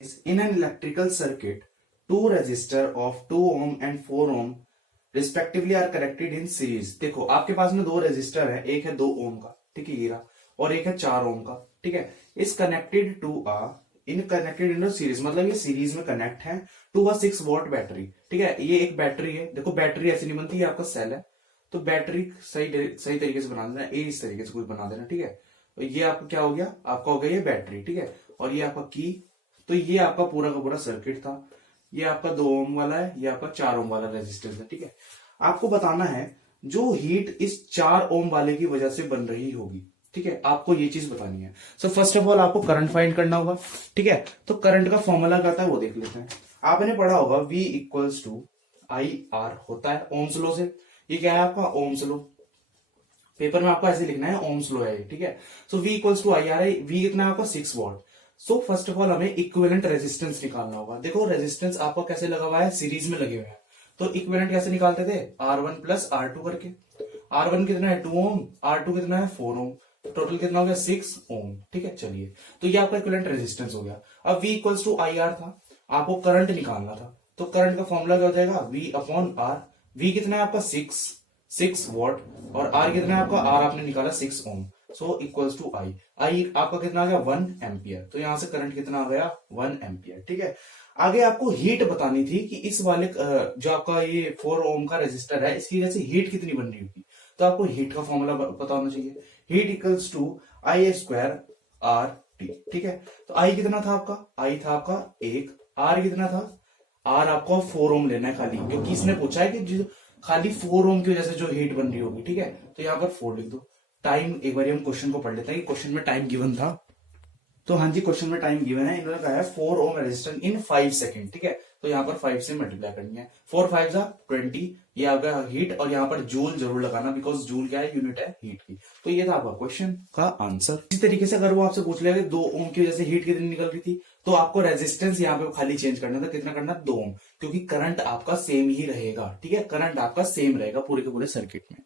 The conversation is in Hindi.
In an electrical circuit, two resistor of 2 ohm and 4 ohm respectively are connected in series। देखो आपके पास में दो रेजिस्टर है, एक है 2 ओम का, ठीक है ये रहा, और एक है 4 ओम का, ठीक है। इस connected to uh in connected in series, मतलब ये सीरीज में कनेक्ट है टू अ 6 वोल्ट बैटरी, ठीक है। ये एक बैटरी है, देखो बैटरी ऐसी नहीं बनती, ये आपका सेल है, तो बैटरी सही तरीके से बना देना, इस तरीके से कुछ बना देना, ठीक है। तो ये आपका क्या हो गया, आपका हो गया ये बैटरी, ठीक है। और ये आपका की, तो ये आपका पूरा का पूरा सर्किट था। ये आपका 2 ओम वाला है, ये आपका 4 ओम वाला रेजिस्टेंस है, ठीक है। आपको बताना है जो हीट इस 4 ओम वाले की वजह से बन रही होगी, ठीक है। आपको ये चीज बतानी है। सो फर्स्ट ऑफ ऑल आपको करंट फाइंड करना होगा, ठीक है। तो करंट का फॉर्मूला क्या था वो देख लेते हैं। आपने पढ़ा होगा V equals to I R होता है ओम्स लॉ से। ये क्या है आपका ओम्स लॉ, पेपर में आपको ऐसे लिखना है ओम्स लॉ है, ठीक है। So V equals to I R है, V कितना है आपका 6 watt. So first of all हमें इक्विवेलेंट रेजिस्टेंस निकालना होगा। देखो रेजिस्टेंस आपका कैसे लगा हुआ है, सीरीज में लगे हुए हैं, तो इक्विवेलेंट कैसे निकालते थे, R1 प्लस R2 करके। R1 कितना है 2 ओम, R2 कितना है 4 ओम, टोटल कितना हो गया 6 ओम, ठीक है। चलिए तो ये आपका इक्विवेलेंट रेजिस्टेंस हो गया। अब V equals to I R था, आपको करंट निकालना था, तो करंट का फॉर्मूला क्या हो जाएगा, V अपॉन R। V कितना है आपका 6 वॉट, और R कितना है आपका, R आपने निकाला 6 ओम, सो इक्वल्स टू आई आपका कितना आ गया 1 एम्पियर। तो यहां से करंट कितना आ गया 1 एम्पियर, ठीक है। आगे आपको हीट बतानी थी कि इस वाले जो आपका ये 4 ओम का रेजिस्टर है, इसकी वजह से हीट कितनी बन रही होगी। तो आपको हीट का फॉर्मूला पता होना चाहिए। Heat equals to I square R T, ठीक है। तो आई कितना था आपका, आई था आपका 1, आर कितना था, आर आपको 4 ओम लेना है खाली, क्योंकि इसने पूछा है कि जो खाली 4 ओम की वजह से जो हीट बन रही होगी, ठीक है। तो यहाँ पर 4 लिख दो। टाइम एक बार हम क्वेश्चन को पढ़ लेते हैं कि क्वेश्चन में टाइम गिवन था। तो हाँ जी, क्वेश्चन में टाइम गिवन है, इन्होंने कहा है 4 ओम रेजिस्टेंस इन 5 सेकंड, ठीक है। तो यहाँ पर 5 से मल्टीप्लाई करनी है, 4 5 जा 20, ये आपका हीट, और यहाँ पर जूल जरूर लगाना, बिकॉज जूल क्या है, यूनिट है हीट की। तो ये था आपका क्वेश्चन का आंसर। इसी तरीके से अगर वो आपसे पूछ लेगा 2 ओम की वजह से हीट कितनी निकल रही थी, तो आपको रेजिस्टेंस यहाँ पे खाली चेंज करना था, कितना करना 2 ओम, क्योंकि करंट आपका सेम ही रहेगा, ठीक है। करंट आपका सेम रहेगा पूरे के पूरे सर्किट में।